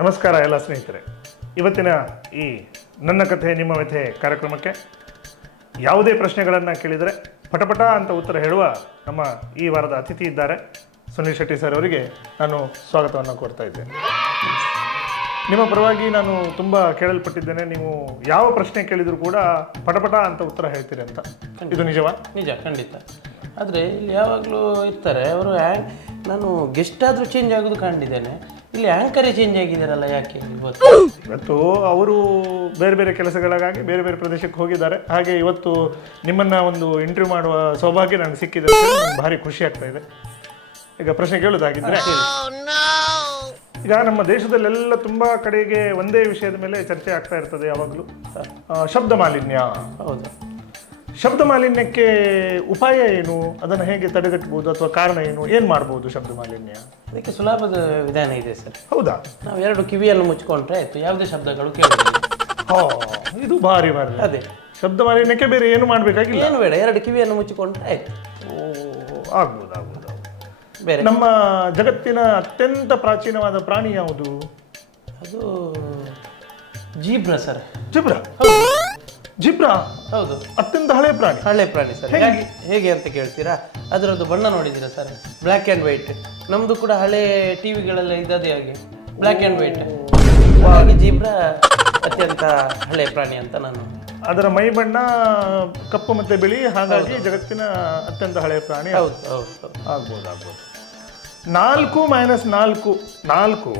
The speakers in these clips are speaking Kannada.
ನಮಸ್ಕಾರ ಎಲ್ಲ ಸ್ನೇಹಿತರೆ. ಇವತ್ತಿನ ಈ ನನ್ನ ಕಥೆ ನಿಮ್ಮ ವ್ಯಥೆ ಕಾರ್ಯಕ್ರಮಕ್ಕೆ ಯಾವುದೇ ಪ್ರಶ್ನೆಗಳನ್ನು ಕೇಳಿದರೆ ಪಟಪಟ ಅಂತ ಉತ್ತರ ಹೇಳುವ ನಮ್ಮ ಈ ವಾರದ ಅತಿಥಿ ಇದ್ದಾರೆ. ಸುನೀಲ್ ಶೆಟ್ಟಿ ಸರ್ ಅವರಿಗೆ ನಾನು ಸ್ವಾಗತವನ್ನು ಕೋರ್ತಾ ಇದ್ದೇನೆ. ನಿಮ್ಮ ಪರವಾಗಿ ನಾನು ತುಂಬ ಕೇಳಲ್ಪಟ್ಟಿದ್ದೇನೆ. ನೀವು ಯಾವ ಪ್ರಶ್ನೆ ಕೇಳಿದರೂ ಕೂಡ ಪಟಪಟ ಅಂತ ಉತ್ತರ ಹೇಳ್ತೀರಿ ಅಂತ. ಇದು ನಿಜವಾ? ನಿಜ ಖಂಡಿತ. ಆದರೆ ಇಲ್ಲಿ ಯಾವಾಗಲೂ ಇರ್ತಾರೆ ಅವರು ನಾನು ಗೆಸ್ಟ್ ಆದರೂ ಚೇಂಜ್ ಆಗೋದು ಕಂಡಿದ್ದೇನೆ. ಇಲ್ಲಿ ಆ್ಯಂಕರೇ ಚೇಂಜ್ ಆಗಿದ್ದಾರಲ್ಲ ಯಾಕೆ ಇವತ್ತು ಇವತ್ತು ಅವರು ಬೇರೆ ಬೇರೆ ಕೆಲಸಗಳಿಗಾಗಿ ಬೇರೆ ಬೇರೆ ಪ್ರದೇಶಕ್ಕೆ ಹೋಗಿದ್ದಾರೆ. ಹಾಗೆ ಇವತ್ತು ನಿಮ್ಮನ್ನ ಒಂದು ಇಂಟರ್ವ್ಯೂ ಮಾಡುವ ಸೌಭಾಗ್ಯ ನನಗೆ ಸಿಕ್ಕಿದೆ ಅಂತ ಹೇಳಿ ನಂಗೆ ಭಾರಿ ಖುಷಿ ಆಗ್ತಾ ಇದೆ. ಈಗ ಪ್ರಶ್ನೆ ಕೇಳೋದಾಗಿದ್ರೆ ಈಗ ನಮ್ಮ ದೇಶದಲ್ಲೆಲ್ಲ ತುಂಬಾ ಕಡೆಗೆ ಒಂದೇ ವಿಷಯದ ಮೇಲೆ ಚರ್ಚೆ ಆಗ್ತಾ ಇರ್ತದೆ ಯಾವಾಗಲೂ. ಆ, ಶಬ್ದ ಮಾಲಿನ್ಯ. ಹೌದು. ಶಬ್ದ ಮಾಲಿನ್ಯಕ್ಕೆ ಉಪಾಯ ಏನು? ಅದನ್ನು ಹೇಗೆ ತಡೆಗಟ್ಟಬಹುದು? ಅಥವಾ ಕಾರಣ ಏನು? ಏನು ಮಾಡಬಹುದು ಶಬ್ದ ಮಾಲಿನ್ಯ? ಅದಕ್ಕೆ ಸುಲಭದ ವಿಧಾನ ಇದೆ ಸರ್. ಹೌದಾ? ನಾವು ಎರಡು ಕಿವಿಯನ್ನು ಮುಚ್ಕೊಂಡ್ರೆ ಆಯ್ತು. ಯಾವುದೇ ಶಬ್ದಗಳು ಕೇಳಬಹುದು ಹೋ ಇದು ಭಾರಿ ಭಾರಿ ಅದೇ. ಶಬ್ದ ಮಾಲಿನ್ಯಕ್ಕೆ ಬೇರೆ ಏನು ಮಾಡಬೇಕಾಗಿಲ್ಲ? ಏನು ಬೇಡ. ಎರಡು ಕಿವಿಯನ್ನು ಮುಚ್ಚಿಕೊಂಡ್ರೆ ಆಯ್ತು. ಓ ಆಗ್ಬೋದು ಆಗ್ಬೋದು. ಬೇರೆ ನಮ್ಮ ಜಗತ್ತಿನ ಅತ್ಯಂತ ಪ್ರಾಚೀನವಾದ ಪ್ರಾಣಿ ಯಾವುದು? ಅದು ಜೀಬ್ರ ಸರ್. ಜಿಬ್ರಾ? ಜಿಬ್ರಾ? ಹೌದು. ಅತ್ಯಂತ ಹಳೆ ಪ್ರಾಣಿ. ಹಳೆ ಪ್ರಾಣಿ ಸರ್. ಹೇಗೆ? ಹೇಗೆ ಅಂತ ಕೇಳ್ತೀರಾ? ಅದರದ್ದು ಬಣ್ಣ ನೋಡಿದ್ದೀರಾ ಸರ್? ಬ್ಲ್ಯಾಕ್ ಆ್ಯಂಡ್ ವೈಟ್ ನಮ್ಮದು ಕೂಡ ಹಳೆ ಟಿ ವಿಗಳೆಲ್ಲ ಇದ್ದದೇ ಹಾಗೆ. ಬ್ಲ್ಯಾಕ್ ಆ್ಯಂಡ್ ವೈಟ್ ಹಾಗಾಗಿ ಜಿಬ್ರಾ ಅತ್ಯಂತ ಹಳೆ ಪ್ರಾಣಿ ಅಂತ ನಾನು. ಅದರ ಮೈ ಬಣ್ಣ ಕಪ್ಪು ಮತ್ತೆ ಬಿಳಿ ಹಾಗಾಗಿ ಜಗತ್ತಿನ ಅತ್ಯಂತ ಹಳೆ ಪ್ರಾಣಿ ಹೌದು ಹೌದು ಹೌದು. ಆಗ್ಬೋದು ಆಗ್ಬೋದು. ನಾಲ್ಕು ಮೈನಸ್ ನಾಲ್ಕು ನಾಲ್ಕು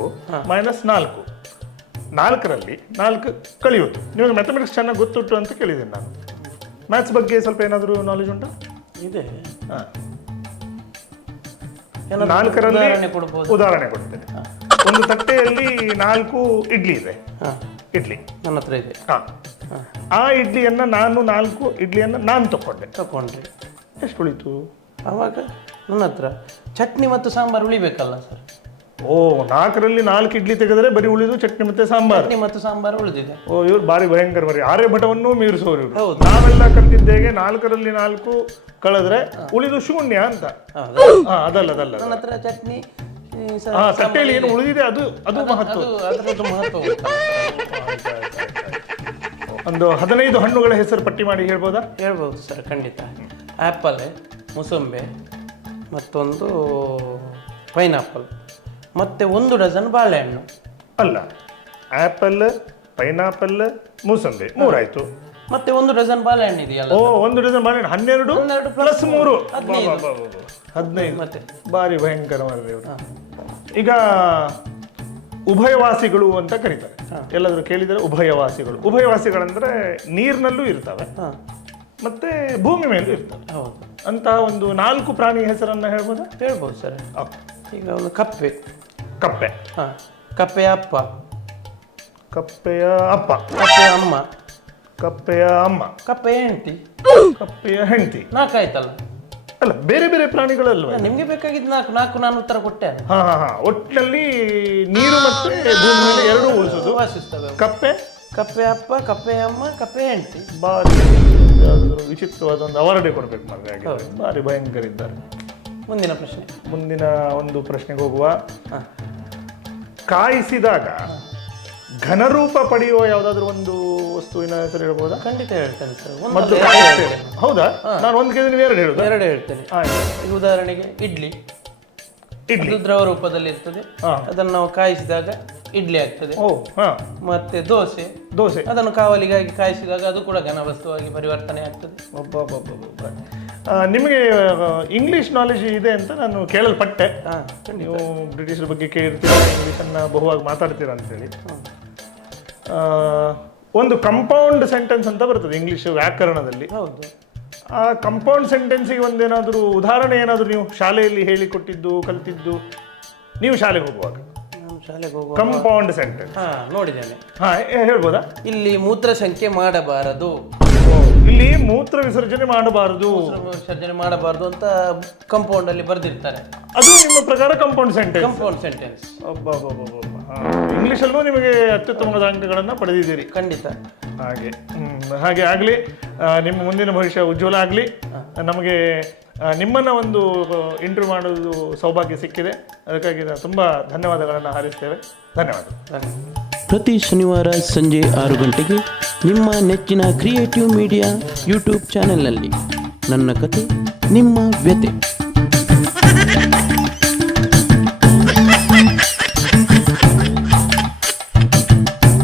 ಮೈನಸ್ ನಾಲ್ಕು. ನಾಲ್ಕರಲ್ಲಿ ನಾಲ್ಕು ಕಳೆಯುವುದು ನಿಮಗೆ ಮ್ಯಾಥಮೆಟಿಕ್ಸ್ ಚೆನ್ನಾಗಿ ಗೊತ್ತುಂಟು ಅಂತ ಕೇಳಿದ್ದೀನಿ ನಾನು. ಮ್ಯಾಥ್ಸ್ ಬಗ್ಗೆ ಸ್ವಲ್ಪ ಏನಾದರೂ ನಾಲೆಜ್ ಉಂಟಾ? ಇದೆ. ಹಾಂ. ನಾಲ್ಕರಲ್ಲಿ ಉದಾಹರಣೆ ಕೊಡ್ಬೋದು? ಉದಾಹರಣೆ ಕೊಡ್ತೇನೆ. ಒಂದು ತಟ್ಟೆಯಲ್ಲಿ ನಾಲ್ಕು ಇಡ್ಲಿ ಇದೆ. ಹಾಂ. ಇಡ್ಲಿ. ನನ್ನ ಹತ್ರ ಇದೆ. ಹಾ. ಆ ಇಡ್ಲಿಯನ್ನು ನಾನು ನಾಲ್ಕು ಇಡ್ಲಿಯನ್ನು ನಾನು ತಕೊಂಡೆ ತಗೊಂಡ್ರಿ ಎಷ್ಟು ಉಳಿತು? ಆವಾಗ ನನ್ನ ಹತ್ರ ಚಟ್ನಿ ಮತ್ತು ಸಾಂಬಾರು ಉಳಿಬೇಕಲ್ಲ ಸರ್. ಓ ನಾಲ್ಕರಲ್ಲಿ ನಾಲ್ಕು ಇಡ್ಲಿ ತೆಗೆದರೆ ಬರೀ ಉಳಿದು ಚಟ್ನಿ ಮತ್ತೆ ಸಾಂಬಾರ್. ಚಟ್ನಿ ಮತ್ತು ಸಾಂಬಾರು ಉಳಿದಿದೆ. ಓ ಇವ್ರು ಬಾರಿ ಭಯಂಕರ ಬರೀ ಆರ್ಯಭಟವನ್ನು ಮೀರಿಸೋರು ಇವ್ರು. ಹೌದು. ನಾವೆಲ್ಲ ಕಲ್ತಿದ್ದೇಗೆ ನಾಲ್ಕರಲ್ಲಿ ನಾಲ್ಕು ಕಳೆದ್ರೆ ಉಳಿದು ಶೂನ್ಯ ಅಂತ. ಹಾ ಅದಲ್ಲ ಅದಲ್ಲ ನನ್ನ ಹತ್ರ ಚಟ್ನಿ ಈ ಸ- ಹಾ ತಟ್ಟೆಯಲ್ಲಿ ಏನು ಉಳಿದಿದೆ ಅದು ಅದು ಮಹತ್ವ. ಅದು ಅದರದ್ದು ಮಹತ್ವ ಒಂದು ಹದಿನೈದು ಹಣ್ಣುಗಳ ಹೆಸರು ಪಟ್ಟಿ ಮಾಡಿ ಹೇಳ್ಬೋದಾ? ಹೇಳ್ಬೋದು ಸರ್ ಖಂಡಿತ. ಆ್ಯಪಲ್ ಮುಸಂಬೆ ಮತ್ತೊಂದು ಪೈನಾಪಲ್ ಮತ್ತೆ ಒಂದು ಡಜನ್ ಬಾಳೆಹಣ್ಣು. ಅಲ್ಲ ಆಪಲ್ ಪೈನಾಪಲ್ ಮೂಸಂಬಿ ಮೂರಾಯ್ತು. ಮತ್ತೆ ಒಂದು ಡಜನ್ ಬಾಳೆಹಣ್ಣು ಇದೆಯಲ್ಲ ಓ ಒಂದು ಡಜನ್ ಬಾಳೆಹಣ್ಣು ಹನ್ನೆರಡು ಹನ್ನೆರಡು ಪ್ಲಸ್ ಮೂರು. ಹದಿನೈದು. ಹದಿನೈದು. ಮತ್ತೆ? ಬಾರಿ ಭಯಂಕರ ಮಾರ್ರೆ ಇವ್ರು. ಈಗ ಉಭಯವಾಸಿಗಳು ಅಂತ ಕರೀತಾರೆ. ಎಲ್ಲಾದರೂ ಕೇಳಿದರೆ ಉಭಯವಾಸಿಗಳು. ಉಭಯವಾಸಿಗಳಂದ್ರೆ ನೀರಿನಲ್ಲೂ ಇರ್ತವೆ. ಮತ್ತೆ ಭೂಮಿ ಮೇಲೂ ಇರ್ತವೆ. ಹೌದು. ಅಂತ ಒಂದು ನಾಲ್ಕು ಪ್ರಾಣಿ ಹೆಸರನ್ನ ಹೇಳ್ಬೋದಾ? ಹೇಳ್ಬೋದು ಸರ್. ಆ, ಈಗ ಒಂದು ಕಪ್ಪೆ. ಕಪ್ಪೆ. ಹಾಂ ಕಪ್ಪೆಯ ಅಪ್ಪ. ಕಪ್ಪೆಯ ಅಪ್ಪ. ಕಪ್ಪೆಯ ಅಮ್ಮ. ಕಪ್ಪೆಯ ಅಮ್ಮ. ಕಪ್ಪೆಯ ಹೆಂಡತಿ. ಕಪ್ಪೆಯ ಹೆಂಡತಿ. ನಾಲ್ಕಾಯ್ತಲ್ಲ? ಅಲ್ಲ ಬೇರೆ ಬೇರೆ ಪ್ರಾಣಿಗಳಲ್ವ ನಿಮಗೆ ಬೇಕಾಗಿದ್ದು ನಾಲ್ಕು ನಾಲ್ಕು ನಾನು ಉತ್ತರ ಕೊಟ್ಟೆ ಹಾಂ ಹಾ ಹಾ. ಒಟ್ಟಿನಲ್ಲಿ ನೀರು ಮತ್ತೆ ಭೂಮಿ ಮೇಲೆ ಎರಡೂ ಉಳಿಸೋದು. ವಾಸಿಸ್ತವೆ. ಕಪ್ಪೆ? ಕಪ್ಪೆ ಅಪ್ಪ ಕಪ್ಪೆ ಅಮ್ಮ ಕಪ್ಪೆ ಹೆಂಡತಿ. ಬಾರಿ ಯಾವ್ದಾದ್ರು ವಿಚಿತ್ರವಾದ ಒಂದು ಅವಾರ್ಡೇ ಕೊಡ್ಬೇಕು ಭಾರಿ ಬಾರಿ ಭಯಂಕರ ಇದ್ದಾರೆ. ಮುಂದಿನ ಪ್ರಶ್ನೆ. ಮುಂದಿನ ಒಂದು ಪ್ರಶ್ನೆಗೆ ಹೋಗುವ. ಕಾಯಿಸಿದಾಗ ಘನರೂಪ ಪಡೆಯುವ ಯಾವ್ದಾದ್ರು ಒಂದು ವಸ್ತುವಿನ ಹೆಸರು ಹೇಳ್ಬೋದಾ? ಖಂಡಿತ ಹೇಳ್ತೇನೆ ಸರ್. ಮೊದಲು ಕಾಯಿಸ್ತೇವೆ ಹೌದಾ? ನಾನು ಒಂದು ಕೇಳಿದ್ರೆ ನೀವು ಎರಡು ಹೇಳುದು. ಎರಡು ಹೇಳ್ತೇನೆ. ಈಗ ಉದಾಹರಣೆಗೆ ಇಡ್ಲಿ. ಇಡ್ಲಿ. ದ್ರವ ರೂಪದಲ್ಲಿ ಇರ್ತದೆ. ಅದನ್ನು ನಾವು ಕಾಯಿಸಿದಾಗ ಇಡ್ಲಿ ಆಗ್ತದೆ. ಮತ್ತೆ ದೋಸೆ. ದೋಸೆ. ಅದನ್ನು ಕಾವಲಿಗಾಗಿ ಕಾಯಿಸಿದಾಗ ಅದು ಕೂಡ ಘನ ವಸ್ತುವಾಗಿ ಪರಿವರ್ತನೆ ಆಗ್ತದೆ. ಒಬ್ಬ ನಿಮಗೆ ಇಂಗ್ಲೀಷ್ ನಾಲೆಜ್ ಇದೆ ಅಂತ ನಾನು ಕೇಳಲ್ಪಟ್ಟೆ. ಹಾ ನೀವು ಬ್ರಿಟಿಷರ ಬಗ್ಗೆ ಕೇಳಿರ್ತೀರ ಇಂಗ್ಲೀಷನ್ನು ಬಹುವಾಗಿ ಮಾತಾಡ್ತೀರಾ ಅಂತೇಳಿ. ಒಂದು ಕಂಪೌಂಡ್ ಸೆಂಟೆನ್ಸ್ ಅಂತ ಬರ್ತದೆ ಇಂಗ್ಲೀಷ್ ವ್ಯಾಕರಣದಲ್ಲಿ. ಹೌದು. ಆ ಕಂಪೌಂಡ್ ಸೆಂಟೆನ್ಸಿಗೆ ಒಂದೇನಾದರೂ ಉದಾಹರಣೆ ಏನಾದರೂ ನೀವು ಶಾಲೆಯಲ್ಲಿ ಹೇಳಿಕೊಟ್ಟಿದ್ದು ಕಲ್ತಿದ್ದು ನೀವು ಶಾಲೆಗೆ ಹೋಗುವಾಗ? ನಾನು ಶಾಲೆಗೆ ಹೋಗುವ ಕಂಪೌಂಡ್ ಸೆಂಟೆನ್ಸ್ ಹಾ ನೋಡಿದ್ದೇನೆ. ಹಾ ಹೇಳ್ಬೋದಾ? ಇಲ್ಲಿ ಮೂತ್ರ ಸಂಖ್ಯೆ ಮಾಡಬಾರದು. ಇಲ್ಲಿ ಮೂತ್ರ ವಿಸರ್ಜನೆ ಮಾಡಬಾರದು. ವಿಸರ್ಜನೆ ಮಾಡಬಾರದು ಅಂತ ಕಾಂಪೌಂಡ್ ಅಲ್ಲಿ ಬರೆದಿರ್ತಾರೆ. ಅದು ನಿಮ್ಮ ಪ್ರಕಾರ compound sentence compound sentence English ಅಲ್ಲೂ ನಿಮಗೆ ಅತ್ಯುತ್ತಮವಾದ ಅಂಕಗಳನ್ನು ಪಡೆದಿದ್ದೀರಿ. ಖಂಡಿತ. ಹಾಗೆ ಹಾಗೆ ಆಗಲಿ ನಿಮ್ಮ ಮುಂದಿನ ಭವಿಷ್ಯ ಉಜ್ವಲ ಆಗಲಿ. ನಮಗೆ ನಿಮ್ಮನ್ನ ಒಂದು ಇಂಟರ್ವ್ಯೂ ಮಾಡೋದು ಸೌಭಾಗ್ಯ ಸಿಕ್ಕಿದೆ. ಅದಕ್ಕಾಗಿ ನಾವು ತುಂಬ ಧನ್ಯವಾದಗಳನ್ನು ಹಾರಿಸ್ತೇವೆ. ಧನ್ಯವಾದ ಪ್ರತಿ ಶನಿವಾರ ಸಂಜೆ ಆರು ಗಂಟೆಗೆ ನಿಮ್ಮ ನೆಚ್ಚಿನ ಕ್ರಿಯೇಟಿವ್ ಮೀಡಿಯಾ ಯೂಟ್ಯೂಬ್ ಚಾನೆಲ್ನಲ್ಲಿ ನನ್ನ ಕತೆ, ನಿಮ್ಮ ವ್ಯತೆ